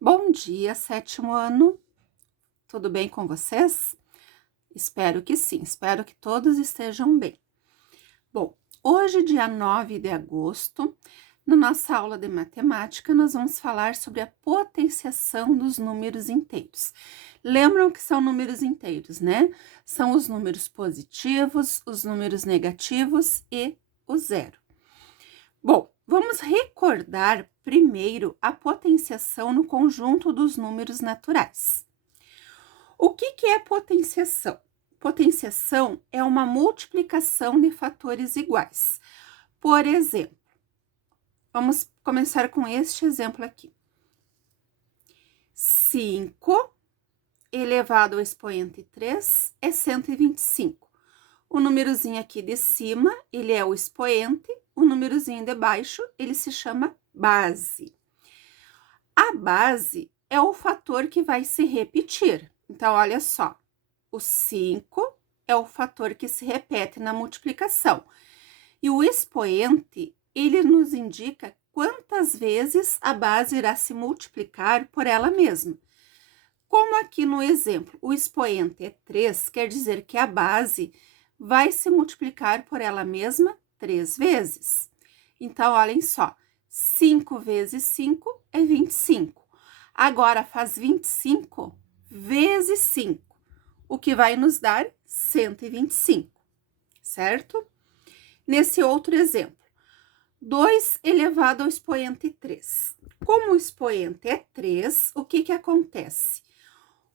Bom dia, sétimo ano. Tudo bem com vocês? Espero que sim, espero que todos estejam bem. Bom, hoje, dia 9 de agosto, na nossa aula de matemática, nós vamos falar sobre a potenciação dos números inteiros. Lembram que são números inteiros, né? São os números positivos, os números negativos e o zero. Bom, vamos recordar primeiro a potenciação no conjunto dos números naturais. O que é potenciação? Potenciação é uma multiplicação de fatores iguais. Por exemplo, vamos começar com este exemplo aqui. 5 elevado ao expoente 3 é 125. O númerozinho aqui de cima, ele é o expoente, o númerozinho de baixo, ele se chama base. A base é o fator que vai se repetir. Então, olha só, o 5 é o fator que se repete na multiplicação. E o expoente, ele nos indica quantas vezes a base irá se multiplicar por ela mesma. Como aqui no exemplo, o expoente é 3, quer dizer que a base vai se multiplicar por ela mesma 3 vezes. Então, olhem só, 5 vezes 5 é 25. Agora, faz 25 vezes 5, o que vai nos dar 125, certo? Nesse outro exemplo, 2 elevado ao expoente 3. Como o expoente é 3, o que acontece?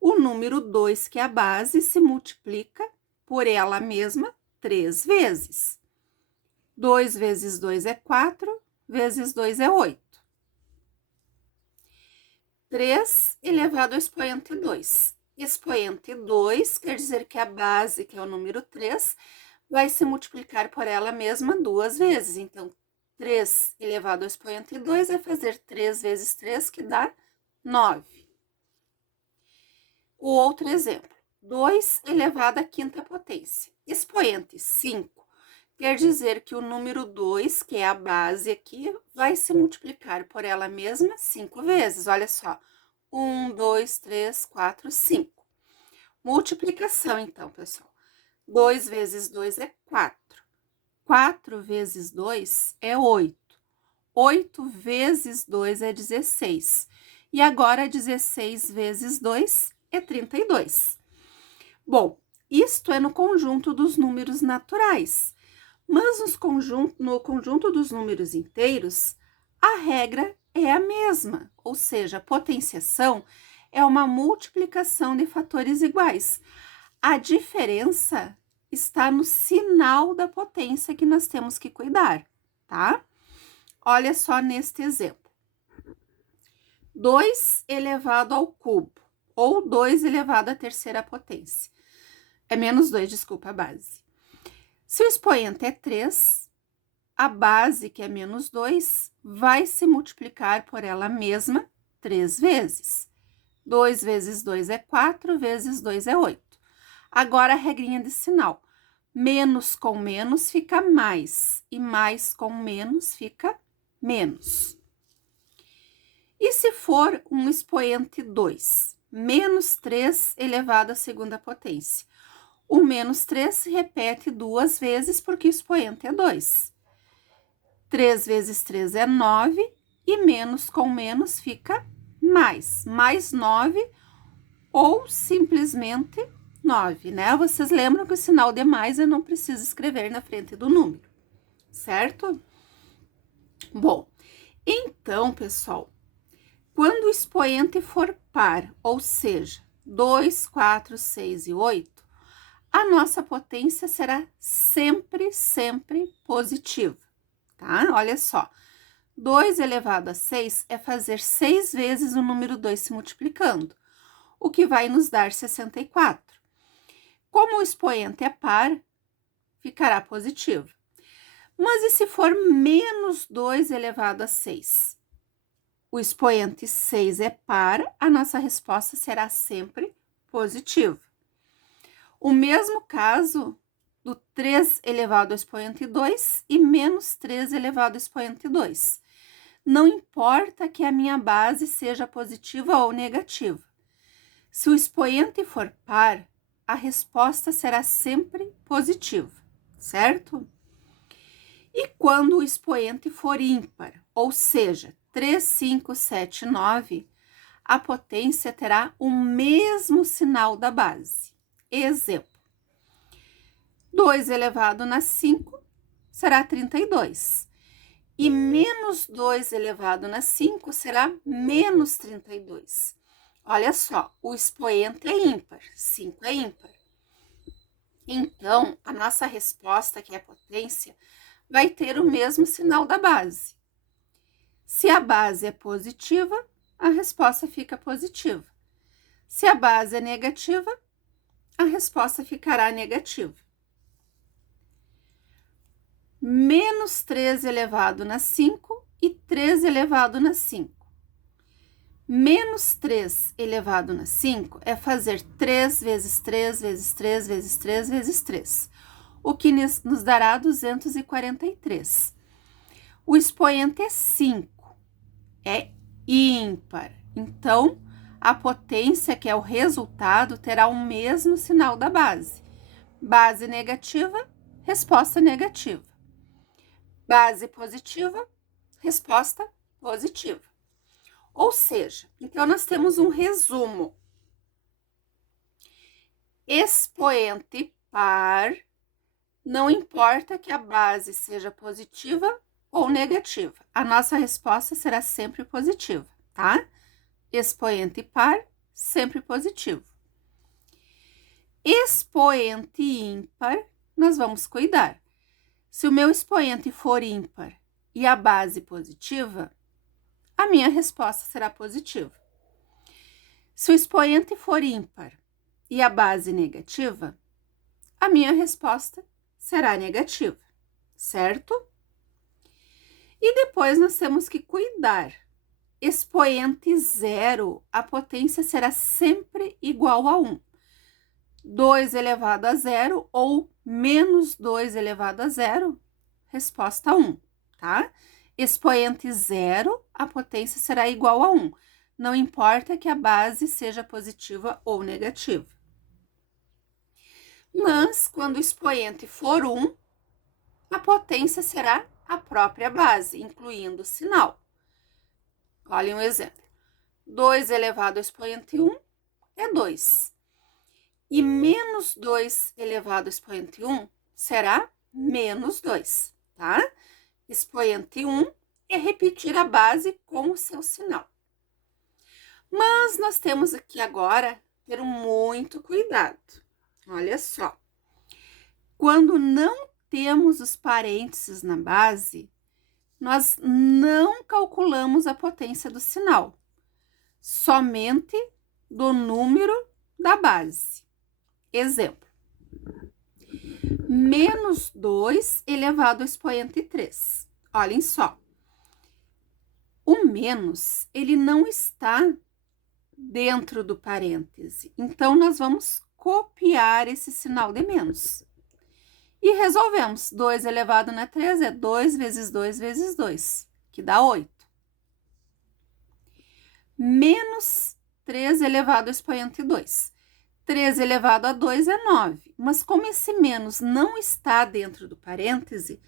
O número 2, que é a base, se multiplica por ela mesma 3 vezes. 2 vezes 2 é 4, vezes 2 é 8. 3 elevado ao expoente 2. Expoente 2 quer dizer que a base, que é o número 3, vai se multiplicar por ela mesma 2 vezes. Então, 3 elevado ao expoente 2 é fazer 3 vezes 3, que dá 9. O outro exemplo, 2 elevado à quinta potência. Expoente 5 quer dizer que o número 2, que é a base aqui, vai se multiplicar por ela mesma 5 vezes. Olha só, 1, 2, 3, 4, 5. Multiplicação, então, pessoal. 2 vezes 2 é 4. 4 vezes 2 é 8. 8 vezes 2 é 16. E agora, 16 vezes 2 é 32. Bom, isto é no conjunto dos números naturais. Mas no conjunto dos números inteiros, a regra é a mesma, ou seja, a potenciação é uma multiplicação de fatores iguais. A diferença está no sinal da potência que nós temos que cuidar, tá? Olha só neste exemplo. 2 elevado ao cubo, ou 2 elevado à terceira potência. É menos 2, desculpa, a base. Se o expoente é 3, a base, que é menos 2, vai se multiplicar por ela mesma 3 vezes. 2 vezes 2 é 4, vezes 2 é 8. Agora, a regrinha de sinal. Menos com menos fica mais, e mais com menos fica menos. E se for um expoente 2, menos 3 elevado à segunda potência? O menos 3 se repete 2 vezes porque o expoente é 2. 3 vezes 3 é 9 e menos com menos fica mais. Mais 9 ou simplesmente 9, né? Vocês lembram que o sinal de mais eu não preciso escrever na frente do número, certo? Bom, então, pessoal, quando o expoente for par, ou seja, 2, 4, 6 e 8, a nossa potência será sempre positiva, tá? Olha só, 2 elevado a 6 é fazer 6 vezes o número 2 se multiplicando, o que vai nos dar 64. Como o expoente é par, ficará positivo. Mas e se for menos 2 elevado a 6? O expoente 6 é par, a nossa resposta será sempre positiva. O mesmo caso do 3 elevado ao expoente 2 e menos 3 elevado ao expoente 2. não importa que a minha base seja positiva ou negativa. Se o expoente for par, a resposta será sempre positiva, certo? E quando o expoente for ímpar, ou seja, 3, 5, 7, 9, a potência terá o mesmo sinal da base. Exemplo: 2 elevado a 5 será 32. E menos 2 elevado a 5 será menos 32. Olha só, o expoente é ímpar, 5 é ímpar. Então, a nossa resposta, que é a potência, vai ter o mesmo sinal da base. Se a base é positiva, a resposta fica positiva. Se a base é negativa, a resposta ficará negativa. Menos 3 elevado a 5 e 3 elevado a 5. Menos 3 elevado a 5 é fazer 3 vezes 3 vezes 3 vezes 3 vezes 3, o que nos dará 243. O expoente é 5, é ímpar. Então, a potência, que é o resultado, terá o mesmo sinal da base. Base negativa, resposta negativa. Base positiva, resposta positiva. Ou seja, então nós temos um resumo. Expoente par, não importa que a base seja positiva ou negativa. A nossa resposta será sempre positiva, tá? Expoente par, sempre positivo. Expoente ímpar, nós vamos cuidar. Se o meu expoente for ímpar e a base positiva, a minha resposta será positiva. Se o expoente for ímpar e a base negativa, a minha resposta será negativa, certo? E depois nós temos que cuidar. Expoente zero, a potência será sempre igual a 1. 2 elevado a 0 ou menos 2 elevado a 0, resposta 1, tá? Expoente zero, a potência será igual a 1. Não importa que a base seja positiva ou negativa. Mas, quando o expoente for 1, a potência será a própria base, incluindo o sinal. Olhem um exemplo. 2 elevado ao expoente 1 é 2. E menos 2 elevado ao expoente 1 será menos 2, tá? Expoente 1 é repetir a base com o seu sinal. Mas nós temos aqui agora ter muito cuidado. Olha só. Quando não temos os parênteses na base, nós não calculamos a potência do sinal, somente do número da base. Exemplo: menos 2 elevado ao expoente 3. Olhem só. O menos, ele não está dentro do parêntese. Então, nós vamos copiar esse sinal de menos. E resolvemos. 2 elevado a 3 é 2 vezes 2 vezes 2, que dá 8. Menos 3 elevado ao expoente 2. 3 elevado a 2 é 9. Mas como esse menos não está dentro do parêntese,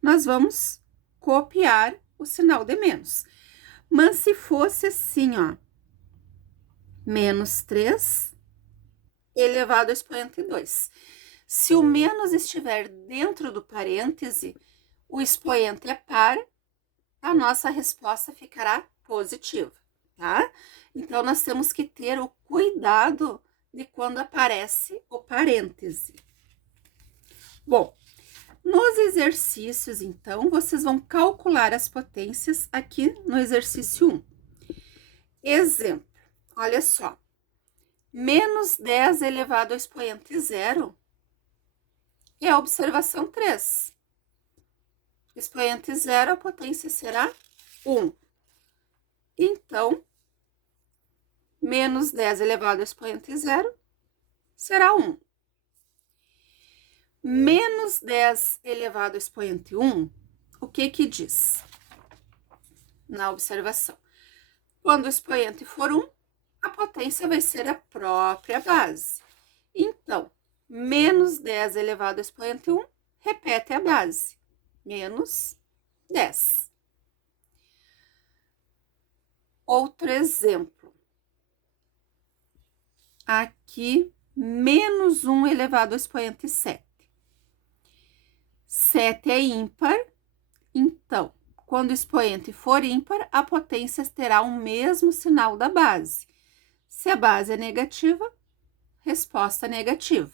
nós vamos copiar o sinal de menos. Mas se fosse assim, ó, menos 3 elevado ao expoente 2. Se o menos estiver dentro do parêntese, o expoente é par, a nossa resposta ficará positiva, tá? Então, nós temos que ter o cuidado de quando aparece o parêntese. Bom, nos exercícios, então, vocês vão calcular as potências aqui no exercício 1. Exemplo, olha só. Menos 10 elevado ao expoente 0 é a observação 3. Expoente 0, a potência será 1. Então, menos 10 elevado ao expoente 0 será 1. Menos 10 elevado ao expoente 1, o que que diz? na observação. Quando o expoente for 1, a potência vai ser a própria base. Então, menos 10 elevado ao expoente 1, repete a base. Menos 10. Outro exemplo. Aqui, menos 1 elevado ao expoente 7. 7 é ímpar, então, quando o expoente for ímpar, a potência terá o mesmo sinal da base. Se a base é negativa, resposta negativa.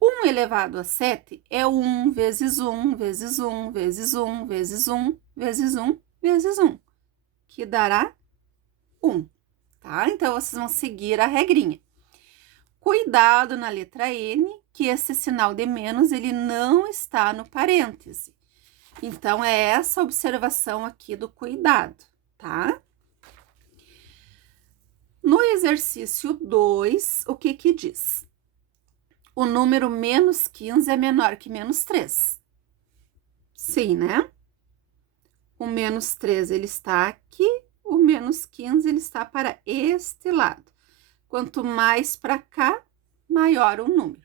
1 elevado a 7 é 1 vezes 1 vezes 1 vezes 1 vezes 1 vezes 1 vezes 1, que dará 1, tá? Então, vocês vão seguir a regrinha. Cuidado na letra N, que esse sinal de menos, ele não está no parêntese. Então, é essa observação aqui do cuidado, tá? No exercício 2, o que que diz? O número menos 15 é menor que menos 3. Sim, né? O menos 3, ele está aqui, o menos 15, ele está para este lado. Quanto mais para cá, maior o número.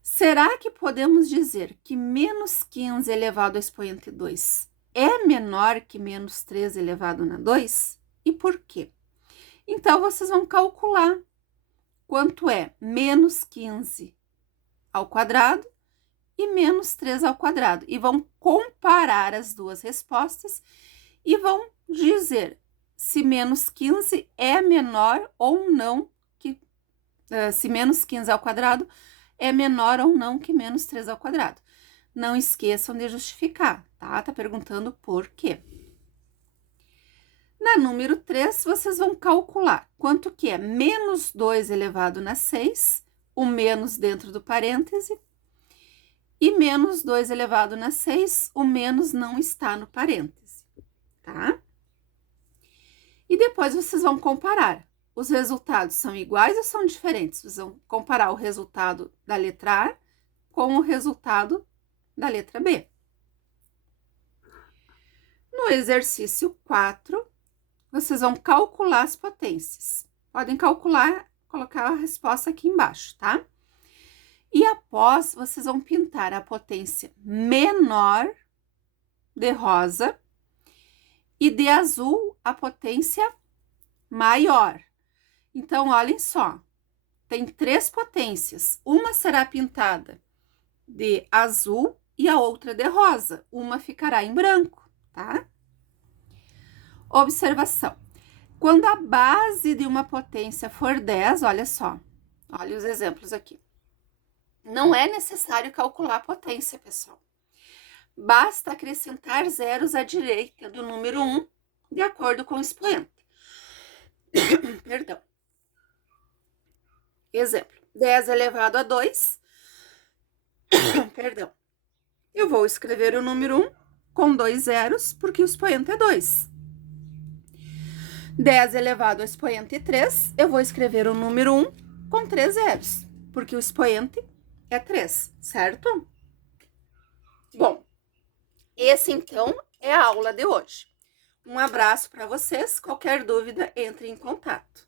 Será que podemos dizer que menos 15 elevado ao expoente 2 é menor que menos 3 elevado na 2? E por quê? Então, vocês vão calcular quanto é menos 15 ao quadrado e menos 3 ao quadrado. E vão comparar as duas respostas e vão dizer se menos 15 é menor ou não que... se menos 15 ao quadrado é menor ou não que menos 3 ao quadrado. Não esqueçam de justificar, tá? Tá perguntando por quê. Na número 3, vocês vão calcular quanto que é menos 2 elevado na 6, o menos dentro do parêntese, e menos 2 elevado na 6, o menos não está no parêntese, tá? E depois vocês vão comparar. Os resultados são iguais ou são diferentes? Vocês vão comparar o resultado da letra A com o resultado da letra B. No exercício 4, vocês vão calcular as potências. Podem calcular, colocar a resposta aqui embaixo, tá? E após, vocês vão pintar a potência menor de rosa e de azul a potência maior. Então, olhem só, tem 3 potências. Uma será pintada de azul e a outra de rosa. Uma ficará em branco, tá? Observação. Quando a base de uma potência for 10, olha só, olha os exemplos aqui. Não é necessário calcular a potência, pessoal. Basta acrescentar zeros à direita do número 1, de acordo com o expoente. Perdão. Exemplo, 10 elevado a 2. Perdão. Eu vou escrever o número 1 com 2 zeros, porque o expoente é 2. 10 elevado ao expoente 3, eu vou escrever o número 1 com 3 zeros, porque o expoente é 3, certo? Bom, esse então é a aula de hoje. Um abraço para vocês. Qualquer dúvida, entre em contato.